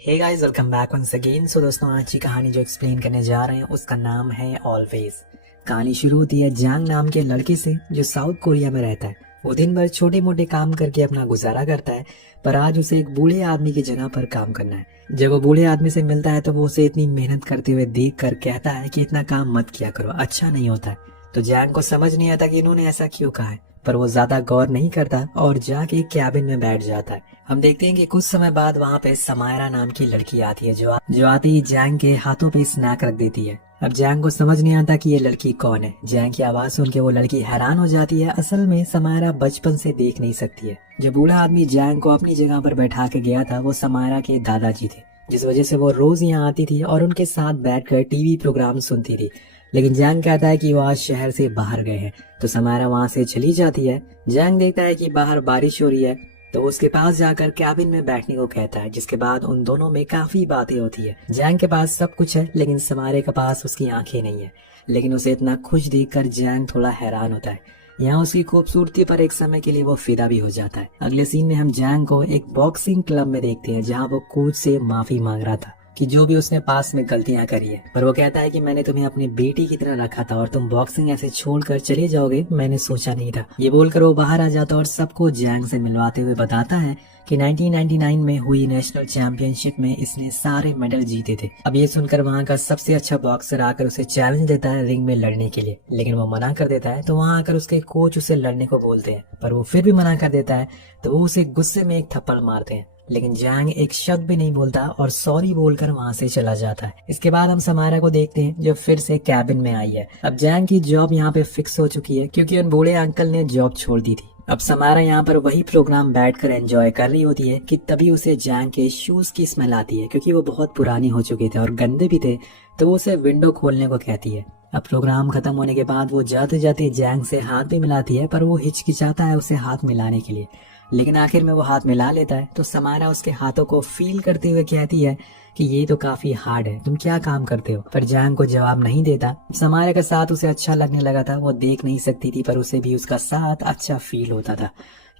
हे guys, welcome back once again. So दोस्तों, आज की कहानी जो एक्सप्लेन करने जा रहे हैं उसका नाम है ऑलवेज। कहानी शुरू होती है जैंग नाम के लड़के से जो साउथ कोरिया में रहता है। वो दिन भर छोटे मोटे काम करके अपना गुजारा करता है, पर आज उसे एक बूढ़े आदमी की जगह पर काम करना है। जब वो बूढ़े आदमी से मिलता है तो वो उसे इतनी मेहनत करते हुए देख कर कहता है कि इतना काम मत किया करो, अच्छा नहीं होता है। तो जैंग को समझ नहीं आता कि इन्होंने ऐसा क्यों कहा है, पर वो ज्यादा गौर नहीं करता और जाके कैबिन में बैठ जाता है। हम देखते हैं कि कुछ समय बाद वहाँ पे समायरा नाम की लड़की आती है जो आते ही जैंग के हाथों पे स्नैक रख देती है। अब जैंग को समझ नहीं आता कि ये लड़की कौन है। जैंग की आवाज सुन के वो लड़की हैरान हो जाती है। असल में समायरा बचपन से देख नहीं सकती है। जब बूढ़ा आदमी जैंग को अपनी जगह पर बैठा के गया था वो समायरा के दादाजी थे, जिस वजह से वो रोज यहाँ आती थी और उनके साथ बैठकर टीवी प्रोग्राम सुनती थी। लेकिन जैंग कहता है कि वो आज शहर से बाहर गए हैं, तो समायरा वहाँ से चली जाती है। जैंग देखता है कि बाहर बारिश हो रही है, तो उसके पास जाकर कैबिन में बैठने को कहता है, जिसके बाद उन दोनों में काफी बातें होती है। जैंग के पास सब कुछ है लेकिन समायरा के पास उसकी आंखें नहीं है। लेकिन उसे इतना खुश देखकर जैंग थोड़ा हैरान होता है। यहाँ उसकी खूबसूरती पर एक समय के लिए वो फिदा भी हो जाता है। अगले सीन में हम जैंग को एक बॉक्सिंग क्लब में देखते हैं, जहाँ वो कोच से माफी मांग रहा था कि जो भी उसने पास में गलतियां करी है। पर वो कहता है कि मैंने तुम्हें अपनी बेटी की तरह रखा था और तुम बॉक्सिंग ऐसे छोड़कर चले जाओगे, मैंने सोचा नहीं था। ये बोलकर वो बाहर आ जाता और सबको जैंग से मिलवाते हुए बताता है कि 1999 में हुई नेशनल चैंपियनशिप में इसने सारे मेडल जीते थे। अब ये सुनकर वहाँ का सबसे अच्छा बॉक्सर आकर उसे चैलेंज देता है रिंग में लड़ने के लिए, लेकिन वो मना कर देता है। तो वहाँ आकर उसके कोच उसे लड़ने को बोलते हैं, पर वो फिर भी मना कर देता है। तो वो उसे गुस्से में एक थप्पड़ मारते हैं, लेकिन जैंग एक शब्द भी नहीं बोलता और सॉरी बोलकर वहाँ से चला जाता है। इसके बाद हम समायरा को देखते हैं जो फिर से कैबिन में आई है। अब जैंग की जॉब यहाँ पे फिक्स हो चुकी है क्योंकि उन बूढ़े अंकल ने जॉब छोड़ दी थी। अब समायरा यहाँ पर वही प्रोग्राम बैठकर एंजॉय कर रही होती है कि तभी उसे जैंग के शूज की स्मेल आती है, क्योंकि वो बहुत पुरानी हो चुके थे और गंदे भी थे। तो वो उसे विंडो खोलने को कहती है। अब प्रोग्राम खत्म होने के बाद वो जाते जाते जैंग से हाथ भी मिलाती है, पर वो हिचकिचाता है उसे हाथ मिलाने के लिए। लेकिन आखिर में वो हाथ मिला लेता है। तो समायरा उसके हाथों को फील करते हुए कहती है कि ये तो काफी हार्ड है, तुम क्या काम करते हो। पर जैंग को जवाब नहीं देता। समायरा का साथ उसे अच्छा लगने लगा था, वो देख नहीं सकती थी, पर उसे भी उसका साथ अच्छा फील होता था।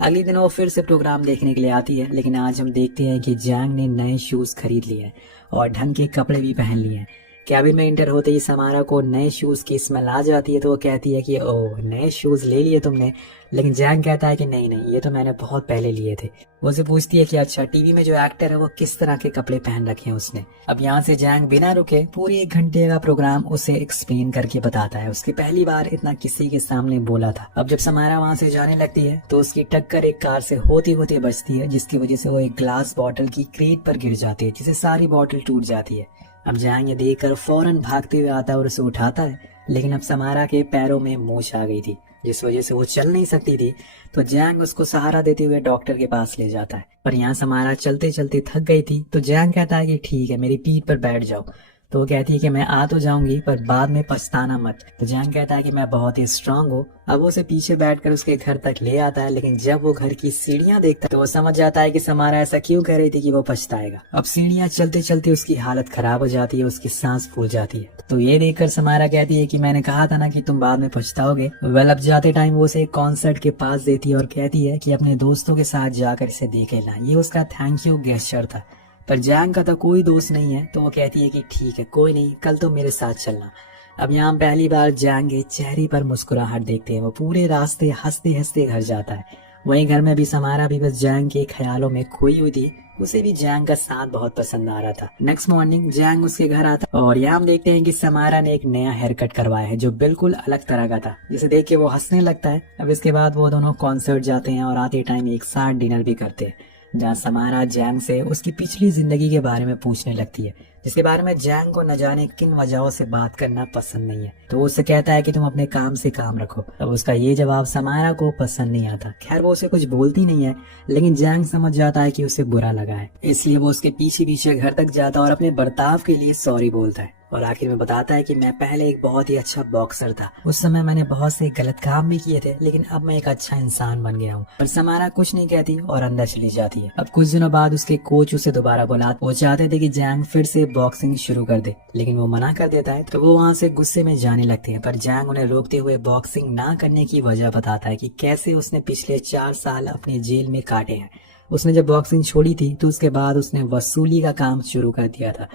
अगले दिन वो फिर से प्रोग्राम देखने के लिए आती है, लेकिन आज हम देखते हैं कि जैंग ने नए शूज खरीद लिए हैं और ढंग के कपड़े भी पहन लिए हैं। कैबिन में इंटर होते ही समारा को नए शूज की स्मेल आ जाती है। तो वो कहती है कि ओह, नए शूज ले लिए तुमने। लेकिन जैंग कहता है कि नहीं नहीं, ये तो मैंने बहुत पहले लिए थे। वो उसे पूछती है कि अच्छा, टीवी में जो एक्टर है वो किस तरह के कपड़े पहन रखे हैं उसने। अब यहाँ से जैंग बिना रुके पूरे 1 घंटे का प्रोग्राम उसे एक्सप्लेन करके बताता है। उसकी पहली बार इतना किसी के सामने बोला था। अब जब समारा वहाँ से जाने लगती है तो उसकी टक्कर एक कार से होते होते बचती है, जिसकी वजह से वो एक ग्लास बॉटल की क्रेट पर गिर जाती है, जिससे सारी बॉटल टूट जाती है। अब जैंग ये देखकर फौरन भागते हुए आता है और उसे उठाता है, लेकिन अब समारा के पैरों में मूंछ आ गई थी, जिस वजह से वो चल नहीं सकती थी। तो जैंग उसको सहारा देते हुए डॉक्टर के पास ले जाता है। पर यहाँ समारा चलते चलते थक गई थी। तो जैंग कहता है कि ठीक है, मेरी पीठ पर बैठ जाओ। तो वो कहती है कि मैं आ तो जाऊंगी, पर बाद में पछताना मत। तो जैंग कहता है कि मैं बहुत ही स्ट्रांग हूँ। अब वो उसे पीछे बैठकर उसके घर तक ले आता है, लेकिन जब वो घर की सीढ़ियां देखता है तो वो समझ जाता है कि समारा ऐसा क्यों कह रही थी कि वो पछताएगा। अब सीढ़ियां चलते चलते उसकी हालत खराब हो जाती है, उसकी सांस फूल जाती है। तो ये देखकर समारा कहती है कि मैंने कहा था ना कि तुम बाद में पछताओगे। वेल, अब जाते टाइम वो उसे एक कॉन्सर्ट के पास देती है और कहती है कि अपने दोस्तों के साथ जाकर इसे देख लेना। ये उसका थैंक यू गेस्चर था। पर जैंग का तो कोई दोस्त नहीं है, तो वो कहती है कि ठीक है, कोई नहीं, कल तो मेरे साथ चलना। अब यहाँ पहली बार जैंग के चेहरे पर मुस्कुराहट देखते हैं। वो पूरे रास्ते हंसते हंसते घर जाता है। वहीं घर में भी समारा भी बस जैंग के ख्यालों में खोई हुई थी। उसे भी जैंग का साथ बहुत पसंद आ रहा था। नेक्स्ट मॉर्निंग जैंग उसके घर आता और यहाँ हम देखते हैं कि समारा ने एक नया हेयर कट करवाया है जो बिल्कुल अलग तरह का था, जिसे देख के वो हंसने लगता है। अब इसके बाद वो दोनों कॉन्सर्ट जाते हैं और आते टाइम एक साथ डिनर भी करते हैं, जहाँ समारा जैंग से उसकी पिछली जिंदगी के बारे में पूछने लगती है, जिसके बारे में जैंग को न जाने किन वजहों से बात करना पसंद नहीं है। तो वो उससे कहता है कि तुम अपने काम से काम रखो। अब उसका ये जवाब समारा को पसंद नहीं आता। खैर, वो उसे कुछ बोलती नहीं है, लेकिन जैंग समझ जाता है कि उसे बुरा लगा है, इसलिए वो उसके पीछे पीछे घर तक जाता है और अपने बर्ताव के लिए सॉरी बोलता है। और आखिर में बताता है कि मैं पहले एक बहुत ही अच्छा बॉक्सर था, उस समय मैंने बहुत से गलत काम भी किए थे, लेकिन अब मैं एक अच्छा इंसान बन गया हूँ। पर समारा कुछ नहीं कहती और अंदर चली जाती है। अब कुछ दिनों बाद उसके कोच उसे दोबारा बुलाते। वो चाहते थे कि जैंग फिर से बॉक्सिंग शुरू कर दे, लेकिन वो मना कर देता है। तो वो वहाँ से गुस्से में जाने लगते हैं, पर जैंग उन्हें रोकते हुए बॉक्सिंग ना करने की वजह बताता है कि कैसे उसने पिछले 4 साल अपने जेल में काटे हैं उसने जब बॉक्सिंग छोड़ी थी तो उसके बाद उसने वसूली का काम शुरू कर दिया था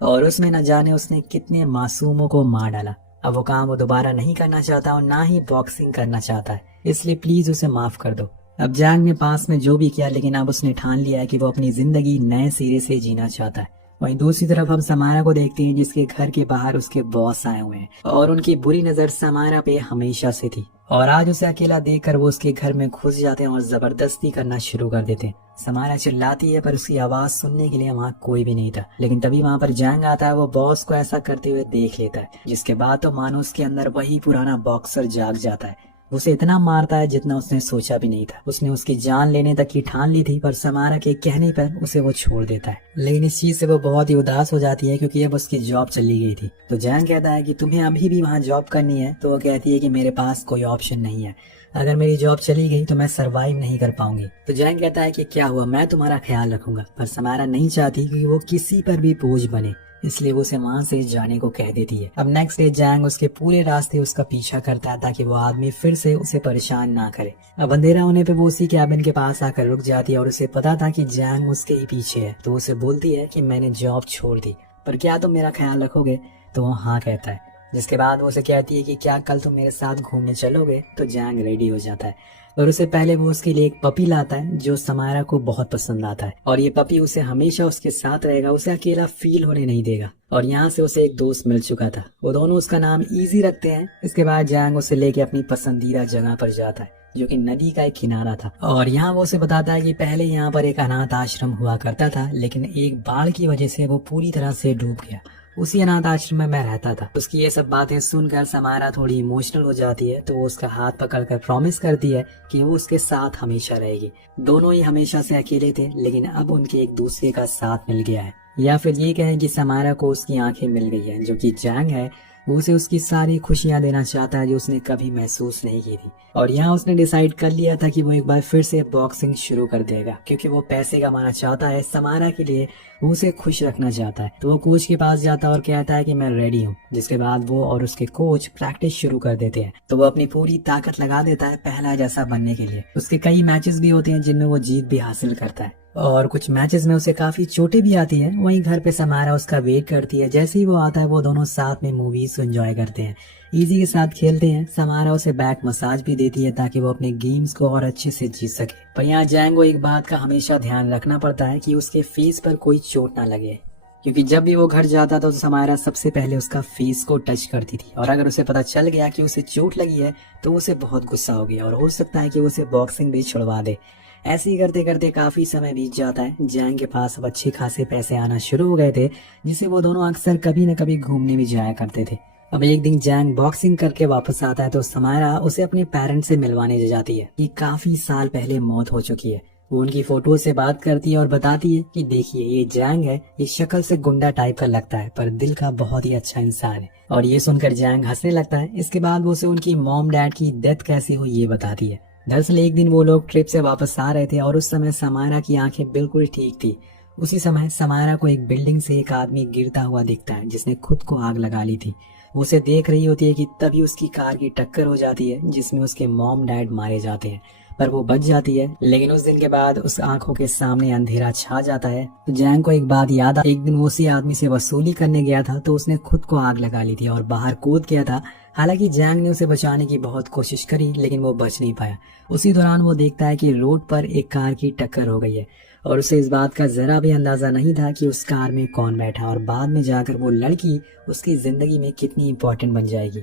और उसमें न जाने उसने कितने मासूमों को मार डाला। अब वो काम वो दोबारा नहीं करना चाहता और ना ही बॉक्सिंग करना चाहता है, इसलिए प्लीज उसे माफ कर दो। अब जैंग ने पास में जो भी किया, लेकिन अब उसने ठान लिया है कि वो अपनी जिंदगी नए सिरे से जीना चाहता है। वहीं दूसरी तरफ हम समारा को देखते हैं जिसके घर के बाहर उसके बॉस आए हुए हैं और उनकी बुरी नजर समारा पे हमेशा से थी और आज उसे अकेला देखकर वो उसके घर में घुस जाते हैं और जबरदस्ती करना शुरू कर देते हैं। समारा चिल्लाती है पर उसकी आवाज सुनने के लिए वहाँ कोई भी नहीं था, लेकिन तभी वहाँ पर जैंग आता है। वो बॉस को ऐसा करते हुए देख लेता है, जिसके बाद तो मानो उसके अंदर वही पुराना बॉक्सर जाग जाता है। उसे इतना मारता है जितना उसने सोचा भी नहीं था। उसने उसकी जान लेने तक की ठान ली थी, पर समारा के कहने पर उसे वो छोड़ देता है। लेकिन इस चीज से वो बहुत ही उदास हो जाती है क्योंकि अब उसकी जॉब चली गई थी। तो जैंग कहता है कि तुम्हें अभी भी वहाँ जॉब करनी है, तो वो कहती है कि मेरे पास कोई ऑप्शन नहीं है, अगर मेरी जॉब चली गई तो मैं सरवाइव नहीं कर पाऊंगी। तो जैंग कहता है कि क्या हुआ, मैं तुम्हारा ख्याल रखूंगा। पर समारा नहीं चाहती कि वो किसी पर भी बोझ बने, इसलिए वो उसे वहां से जाने को कह देती है। अब नेक्स्ट डे जैंग उसके पूरे रास्ते उसका पीछा करता है ताकि वो आदमी फिर से उसे परेशान ना करे। अब अंधेरा होने पे वो उसी कैबिन के पास आकर रुक जाती है और उसे पता था कि जैंग उसके ही पीछे है। तो उसे बोलती है कि मैंने जॉब छोड़ दी, पर क्या तुम मेरा ख्याल रखोगे? तो वो हाँ कहता है, जिसके बाद वो उसे कहती है कि क्या कल तुम मेरे साथ घूमने चलोगे? तो जैंग रेडी हो जाता है और उससे पहले वो उसके लिए एक पपी लाता है जो समारा को बहुत पसंद आता है और ये पपी उसे हमेशा उसके साथ रहेगा, उसे अकेला फील होने नहीं देगा। और यहाँ से उसे एक दोस्त मिल चुका था, वो दोनों उसका नाम इजी रखते हैं। इसके बाद जैंग उसे लेके अपनी पसंदीदा जगह पर जाता है जो कि नदी का एक किनारा था और यहाँ वो उसे बताता है कि पहले यहाँ पर एक अनाथ आश्रम हुआ करता था, लेकिन एक बाढ़ की वजह से वो पूरी तरह से डूब गया। उसी अनाथ आश्रम में मैं रहता था। उसकी ये सब बातें सुनकर समारा थोड़ी इमोशनल हो जाती है, तो वो उसका हाथ पकड़कर प्रॉमिस करती है कि वो उसके साथ हमेशा रहेगी। दोनों ही हमेशा से अकेले थे, लेकिन अब उनके एक दूसरे का साथ मिल गया है, या फिर ये कहें कि समारा को उसकी आंखें मिल गई है, जो कि जैंग है वो उसे उसकी सारी खुशियां देना चाहता है जो उसने कभी महसूस नहीं की थी। और यहाँ उसने डिसाइड कर लिया था कि वो एक बार फिर से बॉक्सिंग शुरू कर देगा क्योंकि वो पैसे कमाना चाहता है। समारा के लिए वो उसे खुश रखना चाहता है। तो वो कोच के पास जाता है और कहता है कि मैं रेडी हूँ, जिसके बाद वो और उसके कोच प्रैक्टिस शुरू कर देते हैं। तो वो अपनी पूरी ताकत लगा देता है पहला जैसा बनने के लिए। उसके कई मैचेस भी होते हैं जिनमें वो जीत भी हासिल करता है और कुछ मैचेस में उसे काफी चोटें भी आती है। वहीं घर पे समारा उसका वेट करती है। जैसे ही वो आता है वो दोनों साथ में मूवीज एंजॉय करते हैं, इजी के साथ खेलते हैं। समारा उसे बैक मसाज भी देती है ताकि वो अपने गेम्स को और अच्छे से जीत सके। पर यहाँ जैंग को एक बात का हमेशा ध्यान रखना पड़ता है कि उसके फेस पर कोई चोट ना लगे, क्योंकि जब भी वो घर जाता था तो समारा सबसे पहले उसका फेस को टच करती थी और अगर उसे पता चल गया कि उसे चोट लगी है तो उसे बहुत गुस्सा हो गया और हो सकता है कि उसे बॉक्सिंग भी छुड़वा दे। ऐसे ही करते करते काफी समय बीत जाता है। जैंग के पास अब अच्छे खासे पैसे आना शुरू हो गए थे, जिससे वो दोनों अक्सर कभी न कभी घूमने भी जाया करते थे। अब एक दिन जैंग बॉक्सिंग करके वापस आता है तो समारा उसे अपने पेरेंट्स से मिलवाने जाती है कि काफी साल पहले मौत हो चुकी है। वो उनकी फोटो से बात करती है और बताती है कि देखिए ये जैंग है, ये शक्ल से गुंडा टाइप का लगता है पर दिल का बहुत ही अच्छा इंसान है। और ये सुनकर जैंग हंसने लगता है। इसके बाद वो उसे उनकी मॉम डैड की डेथ कैसे हुई ये बताती है। दरअसल एक दिन वो लोग ट्रिप से वापस आ रहे थे और उस समय समारा की आंखें बिल्कुल ठीक थी। उसी समय समारा को एक बिल्डिंग से एक आदमी गिरता हुआ दिखता है जिसने खुद को आग लगा ली थी। वो उसे देख रही होती है कि तभी उसकी कार की टक्कर हो जाती है जिसमें उसके मॉम डैड मारे जाते हैं, पर वो बच जाती है। लेकिन उस दिन के बाद उस आंखों के सामने अंधेरा छा जाता है। तो जैंग को एक बात याद आ, एक दिन वो उसी आदमी से वसूली करने गया था तो उसने खुद को आग लगा ली थी और बाहर कूद गया था। हालांकि जैंग ने उसे बचाने की बहुत कोशिश करी लेकिन वो बच नहीं पाया। उसी दौरान वो देखता है कि रोड पर एक कार की टक्कर हो गई है और उसे इस बात का जरा भी अंदाजा नहीं था कि उस कार में कौन बैठा और बाद में जाकर वो लड़की उसकी जिंदगी में कितनी इंपॉर्टेंट बन जाएगी।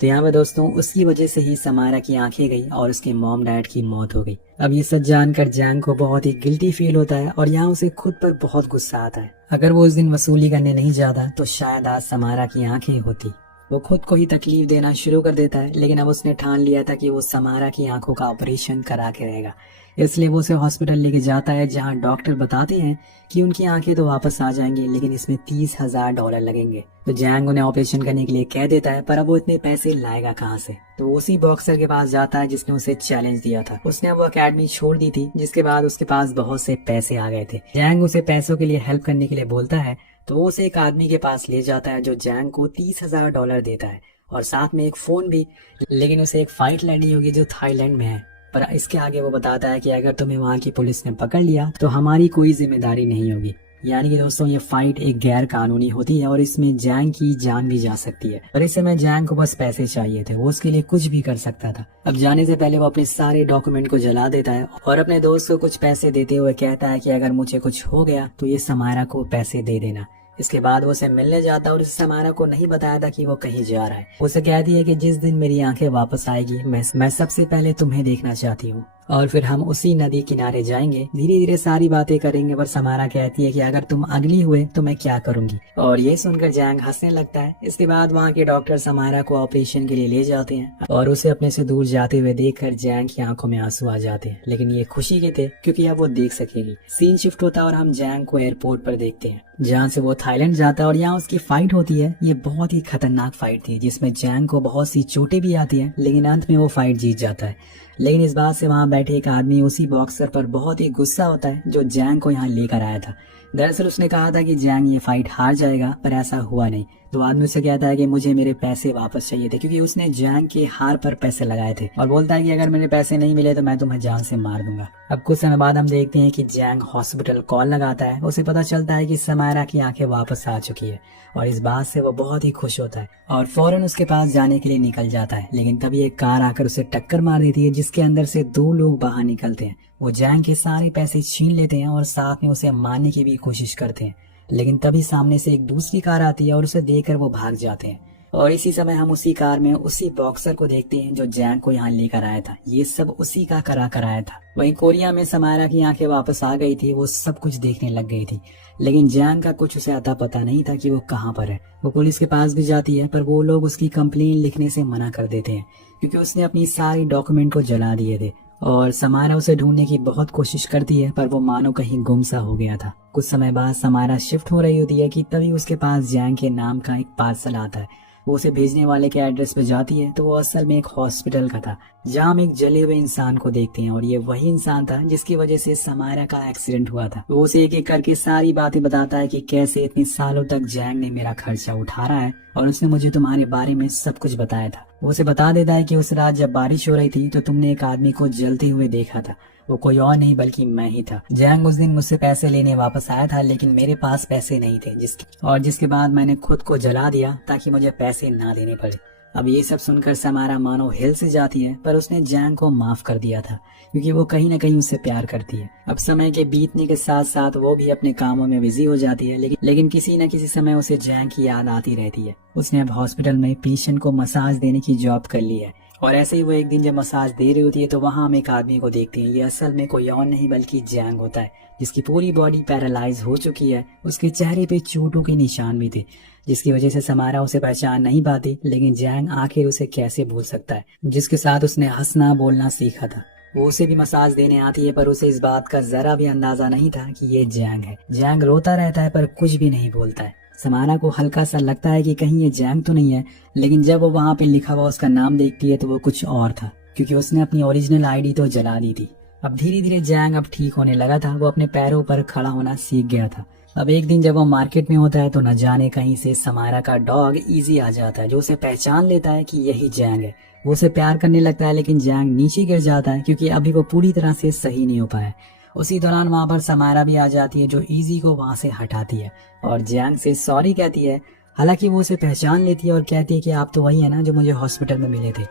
तो यहाँ पे दोस्तों उसकी वजह से ही समारा की आंखें गई और उसके मॉम डैड की मौत हो गई। अब ये सच जानकर जैंग को बहुत ही गिल्टी फील होता है और यहाँ उसे खुद पर बहुत गुस्सा आता है। अगर वो उस दिन वसूली करने नहीं जाता तो शायद आज समारा की आंखें होती। वो खुद को ही तकलीफ देना शुरू कर देता है, लेकिन अब उसने ठान लिया था कि वो समारा की आंखों का ऑपरेशन करा के रहेगा। इसलिए वो उसे हॉस्पिटल लेके जाता है जहां डॉक्टर बताते हैं कि उनकी आंखें तो वापस आ जाएंगी लेकिन इसमें $30,000 लगेंगे। तो जैंग उन्हें ऑपरेशन करने के लिए कह देता है, पर अब वो इतने पैसे लाएगा कहाँ से। तो उसी बॉक्सर के पास जाता है जिसने उसे चैलेंज दिया था। उसने अब वो अकेडमी छोड़ दी थी, जिसके बाद उसके पास बहुत से पैसे आ गए थे। जैंग उसे पैसों के लिए हेल्प करने के लिए बोलता है तो वो उसे एक आदमी के पास ले जाता है जो जैंग को $30,000 देता है और साथ में एक फोन भी। लेकिन उसे एक फाइट लड़नी होगी जो थाईलैंड में है। पर इसके आगे वो बताता है कि अगर तुम्हें वहाँ की पुलिस ने पकड़ लिया तो हमारी कोई जिम्मेदारी नहीं होगी। यानी कि दोस्तों ये फाइट एक गैर कानूनी होती है और इसमें जैंग की जान भी जा सकती है। पर इस समय जैंग को बस पैसे चाहिए थे, वो उसके लिए कुछ भी कर सकता था। अब जाने से पहले वो अपने सारे डॉक्यूमेंट को जला देता है और अपने दोस्त को कुछ पैसे देते हुए कहता है कि अगर मुझे कुछ हो गया तो ये समारा को पैसे दे देना। इसके बाद वो उसे मिलने जाता है और उसे समारा को नहीं बताया था कि वो कहीं जा रहा है। उसे कहती है कि जिस दिन मेरी आंखें वापस आएगी मैं सबसे पहले तुम्हें देखना चाहती हूँ और फिर हम उसी नदी किनारे जाएंगे, धीरे धीरे सारी बातें करेंगे। पर समारा कहती है कि अगर तुम अगली हुए तो मैं क्या करूंगी, और ये सुनकर जैंग हंसने लगता है। इसके बाद वहाँ के डॉक्टर समारा को ऑपरेशन के लिए ले जाते हैं और उसे अपने से दूर जाते हुए देखकर जैंग की आंखों में आंसू आ जाते हैं, लेकिन ये खुशी के थे क्योंकि अब वो देख सकेगी। सीन शिफ्ट होता है और हम जैंग को एयरपोर्ट पर देखते हैं जहाँ से वो थाईलैंड जाता है और यहाँ उसकी फाइट होती है। ये बहुत ही खतरनाक फाइट थी जिसमें जैंग को बहुत सी चोटें भी आती हैं, लेकिन अंत में वो फाइट जीत जाता है। लेकिन इस बात से वहाँ बैठे एक आदमी उसी बॉक्सर पर बहुत ही गुस्सा होता है जो जैंग को यहाँ लेकर आया था। दरअसल उसने कहा था कि जैंग ये फाइट हार जाएगा, पर ऐसा हुआ नहीं। तो आदमी उसे कहता है कि मुझे मेरे पैसे वापस चाहिए थे, क्योंकि उसने जैंग के हार पर पैसे लगाए थे, और बोलता है कि अगर मेरे पैसे नहीं मिले तो मैं तुम्हें जान से मार दूंगा। अब कुछ समय बाद हम देखते हैं कि जैंग हॉस्पिटल कॉल लगाता है। उसे पता चलता है कि समारा की आंखें वापस आ चुकी है और इस बात से वो बहुत ही खुश होता है और फौरन उसके पास जाने के लिए निकल जाता है। लेकिन तभी एक कार आकर उसे टक्कर मार देती है जिसके अंदर से 2 लोग बाहर निकलते हैं। वो जैंग के सारे पैसे छीन लेते हैं और साथ में उसे मारने की भी कोशिश करते हैं, लेकिन तभी सामने से एक दूसरी कार आती है और उसे देखकर वो भाग जाते हैं। और इसी समय हम उसी कार में उसी बॉक्सर को देखते हैं जो जैंग को यहाँ लेकर आया था। ये सब उसी का करा कराया था। वहीं कोरिया में समारा की आंखें वापस आ गई थी, वो सब कुछ देखने लग गई थी, लेकिन जैंग का कुछ उसे अता पता नहीं था कि वो कहाँ पर है। वो पुलिस के पास भी जाती है पर वो लोग उसकी कंप्लेन लिखने से मना कर देते हैं क्योंकि उसने अपनी सारी डॉक्यूमेंट को जला दिए थे। और समारा उसे ढूंढने की बहुत कोशिश करती है पर वो मानो कहीं गुमसा हो गया था। कुछ समय बाद समारा शिफ्ट हो रही होती है कि तभी उसके पास जैंग के नाम का एक पार्सल आता है। वो उसे भेजने वाले के एड्रेस पे जाती है तो वो असल में एक हॉस्पिटल का था जहाँ हम एक जले हुए इंसान को देखते हैं और ये वही इंसान था जिसकी वजह से समारा का एक्सीडेंट हुआ था। वो उसे एक एक करके सारी बातें बताता है कि कैसे इतने सालों तक जैंग ने मेरा खर्चा उठा रहा है और उसने मुझे तुम्हारे बारे में सब कुछ बताया था। वो उसे बता देता है कि उस रात जब बारिश हो रही थी तो तुमने एक आदमी को जलते हुए देखा था, वो कोई और नहीं बल्कि मैं ही था। जैंग उस दिन मुझसे पैसे लेने वापस आया था लेकिन मेरे पास पैसे नहीं थे जिसके बाद मैंने खुद को जला दिया ताकि मुझे पैसे ना देने पड़े। अब ये सब सुनकर समारा मानो हिल से जाती है, पर उसने जैंग को माफ कर दिया था क्योंकि वो कहीं न कहीं उससे प्यार करती है। अब समय के बीतने के साथ साथ वो भी अपने कामों में बिजी हो जाती है, लेकिन किसी न किसी समय उसे जैंग की याद आती रहती है। उसने अब हॉस्पिटल में पेशेंट को मसाज देने की जॉब कर ली है और ऐसे ही वो एक दिन जब मसाज दे रही होती है तो वहाँ हम एक आदमी को देखते हैं। ये असल में कोई और नहीं बल्कि जैंग होता है जिसकी पूरी बॉडी पैरालाइज हो चुकी है। उसके चेहरे पे चोटों के निशान भी थे जिसकी वजह से समारा उसे पहचान नहीं पाती, लेकिन जैंग आखिर उसे कैसे भूल सकता है जिसके साथ उसने हंसना बोलना सीखा था। वो उसे भी मसाज देने आती है पर उसे इस बात का जरा भी अंदाजा नहीं था कि ये जैंग है। जैंग रोता रहता है पर कुछ भी नहीं बोलता है। समारा को हल्का सा लगता है कि कहीं ये जैंग तो नहीं है, लेकिन जब वो वहाँ पे लिखा हुआ उसका नाम देखती है तो वो कुछ और था क्योंकि उसने अपनी ओरिजिनल आईडी तो जला दी थी। अब धीरे धीरे जैंग अब ठीक होने लगा था, वो अपने पैरों पर खड़ा होना सीख गया था। अब एक दिन जब वो मार्केट में होता है तो न जाने कहीं से समारा का डॉग इजी आ जाता है जो उसे पहचान लेता है कि यही जैंग है। वो उसे प्यार करने लगता है लेकिन जैंग नीचे गिर जाता है क्योंकि अभी वो पूरी तरह से सही नहीं हो पाया। उसी दौरान वहाँ पर समारा भी आ जाती है जो इजी को वहाँ से हटाती है और जैंग से सॉरी कहती है। हालांकि वो उसे पहचान लेती है और कहती है कि आप तो वही है ना जो मुझे हॉस्पिटल में मिले थे,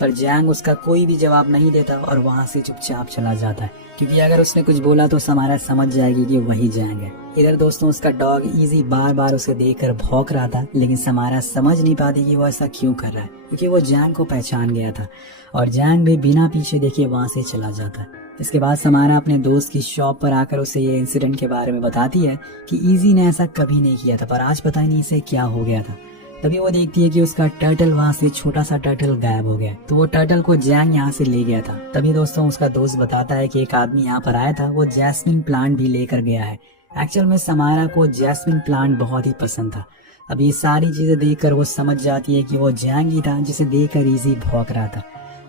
पर जैंग उसका कोई भी जवाब नहीं देता और वहाँ से चुपचाप चला जाता है क्योंकि अगर उसने कुछ बोला तो समारा समझ जाएगी कि वही जैंग है। इधर दोस्तों उसका डॉग इजी बार बार उसे देखकर भौंक रहा था, लेकिन समारा समझ नहीं पाती कि वो ऐसा क्यों कर रहा है क्योंकि वो जैंग को पहचान गया था और जैंग भी बिना पीछे देखे वहाँ से चला जाता है। इसके बाद समारा अपने दोस्त की शॉप पर आकर उसे ये इंसिडेंट के बारे में बताती है कि इजी ने ऐसा कभी नहीं किया था, पर आज पता ही नहीं इसे क्या हो गया था। तभी वो देखती है कि उसका टर्टल वहाँ से छोटा सा टर्टल गायब हो गया, तो वो टर्टल को जैंग यहाँ से ले गया था। तभी दोस्तों उसका दोस्त बताता है कि एक आदमी यहाँ पर आया था, वो जैस्मिन प्लांट भी लेकर गया है। एक्चुअल में समारा को जैस्मिन प्लांट बहुत ही पसंद था। अब ये सारी चीजें देखकर वो समझ जाती है कि वो जैंग ही था जिसे देखकर इजी भौंक रहा था।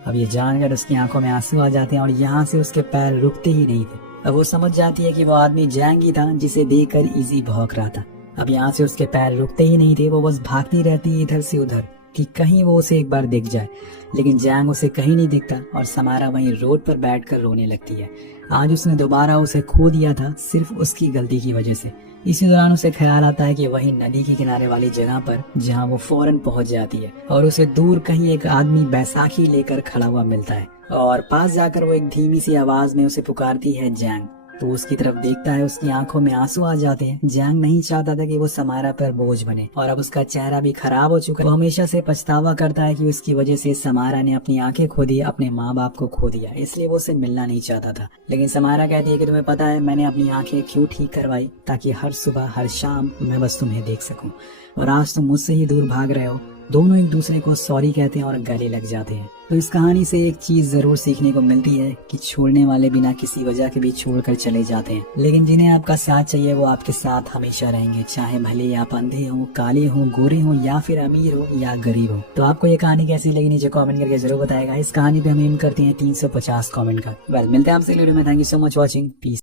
अब ये जानकर उसकी आंखों में आंसू आ जाते हैं और यहाँ से उसके पैर रुकते ही नहीं थे। अब वो समझ जाती है कि वो आदमी जैंग ही था जिसे देखकर इजी भौंक रहा था। अब यहाँ से उसके पैर रुकते ही नहीं थे, वो बस भागती रहती इधर से उधर। कि कहीं वो उसे एक बार दिख जाए, लेकिन जैंग उसे कहीं नहीं दिखता और समारा वहीं रोड पर बैठकर रोने लगती है। आज उसने दोबारा उसे खो दिया था सिर्फ उसकी गलती की वजह से। इसी दौरान उसे ख्याल आता है कि वही नदी के किनारे वाली जगह पर जहां वो फौरन पहुंच जाती है और उसे दूर कहीं एक आदमी बैसाखी लेकर खड़ा हुआ मिलता है और पास जाकर वो एक धीमी सी आवाज में उसे पुकारती है जैंग। तो उसकी तरफ देखता है, उसकी आंखों में आंसू आ जाते हैं। जैंग नहीं चाहता था कि वो समारा पर बोझ बने और अब उसका चेहरा भी खराब हो चुका है। वो हमेशा से पछतावा करता है कि उसकी वजह से समारा ने अपनी आंखें खो दी, अपने माँ बाप को खो दिया, इसलिए वो उसे मिलना नहीं चाहता था। लेकिन समारा कहती है कि तुम्हें पता है मैंने अपनी आंखें क्यों ठीक करवाई, ताकि हर सुबह हर शाम मैं बस तुम्हें देख सकूं, और आज तुम मुझसे ही दूर भाग रहे हो। दोनों एक दूसरे को सॉरी कहते हैं और गले लग जाते हैं। तो इस कहानी से एक चीज जरूर सीखने को मिलती है कि छोड़ने वाले बिना किसी वजह के भी छोड़कर चले जाते हैं, लेकिन जिन्हें आपका साथ चाहिए वो आपके साथ हमेशा रहेंगे, चाहे भले ही आप अंधे हो, काले हो, गोरे हो, या फिर अमीर हो या गरीब हो। तो आपको ये कहानी कैसी लगी नीचे कमेंट करके जरूर बताएगा। इस कहानी पे हम एम करते हैं 350 कमेंट का। मिलते हैं आपसे वीडियो में। Thank you so much watching. Piece.